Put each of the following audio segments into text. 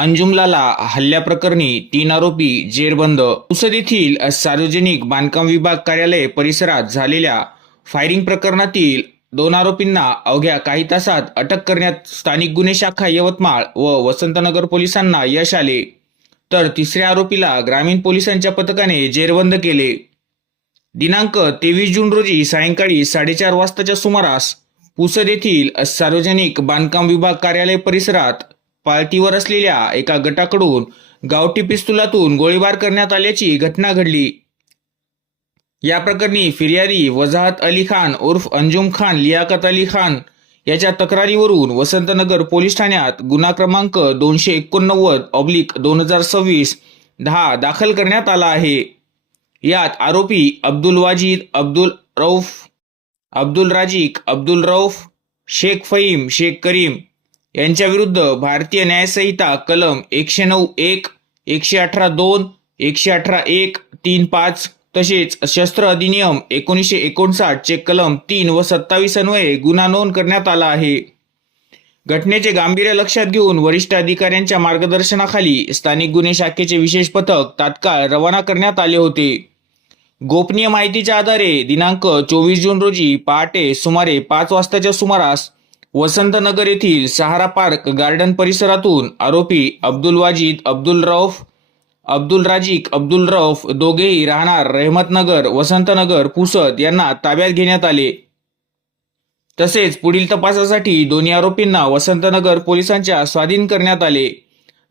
अंजुमलाला हल्ल्याप्रकरणी 3 आरोपी जेरबंद. पुसद येथील सार्वजनिक बांधकाम विभाग कार्यालय परिसरात झालेल्या फायरिंग प्रकरणातील 2 आरोपींना अवघ्या काही तासात अटक करण्यात स्थानिक गुन्हे शाखा यवतमाळ व वसंतनगर पोलिसांना यश आले. तर तिसऱ्या आरोपीला ग्रामीण पोलिसांच्या पथकाने जेरबंद केले. दिनांक 23 जून रोजी सायंकाळी 4:30 वाजताच्या सुमारास पुसद येथील सार्वजनिक बांधकाम विभाग कार्यालय परिसरात पाळतीवर असलेल्या एका गटाकडून गावठी पिस्तुलातून गोळीबार करण्यात आल्याची घटना घडली. या प्रकरणी फिर्यादी वजाहत अली खान उर्फ अंजुम खान लियाकत अली खान याच्या तक्रारीवरून वसंतनगर पोलीस ठाण्यात गुन्हा क्रमांक 289/2026 10 दाखल करण्यात आला आहे. यात आरोपी अब्दुल वाजिद, अब्दुल रऊफ, अब्दुल राजिक, अब्दुल रऊफ, शेख फहीम, शेख करीम यांच्या विरुद्ध भारतीय न्यायसंहिता कलम 109(1), 118(2), 118(1), 3(5) तसेच शस्त्र अधिनियम 1959 चे कलम 3 व 27 अन्वये गुन्हा नोंद करण्यात आला आहे. घटनेचे गांभीर्य लक्षात घेऊन वरिष्ठ अधिकाऱ्यांच्या मार्गदर्शनाखाली स्थानिक गुन्हे शाखेचे विशेष पथक तात्काळ रवाना करण्यात आले होते. गोपनीय माहितीच्या आधारे दिनांक 24 जून रोजी पहाटे सुमारे 5 वाजताच्या सुमारास वसंतनगर येथील सहारा पार्क गार्डन परिसरातून आरोपी अब्दुल वाजिद, अब्दुल रऊफ, अब्दुल राजिक, अब्दुल रऊफ दोघेही राहणार रहमतनगर, वसंतनगर, पुसद यांना ताब्यात घेण्यात आले. तसेच पुढील तपासासाठी दोन्ही आरोपींना वसंतनगर पोलिसांच्या स्वाधीन करण्यात आले.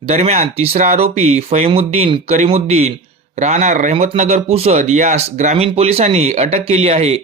दरम्यान तिसरा आरोपी फहीमुद्दीन करीमुद्दीन राहणार रहमतनगर पुसद यास ग्रामीण पोलिसांनी अटक केली आहे.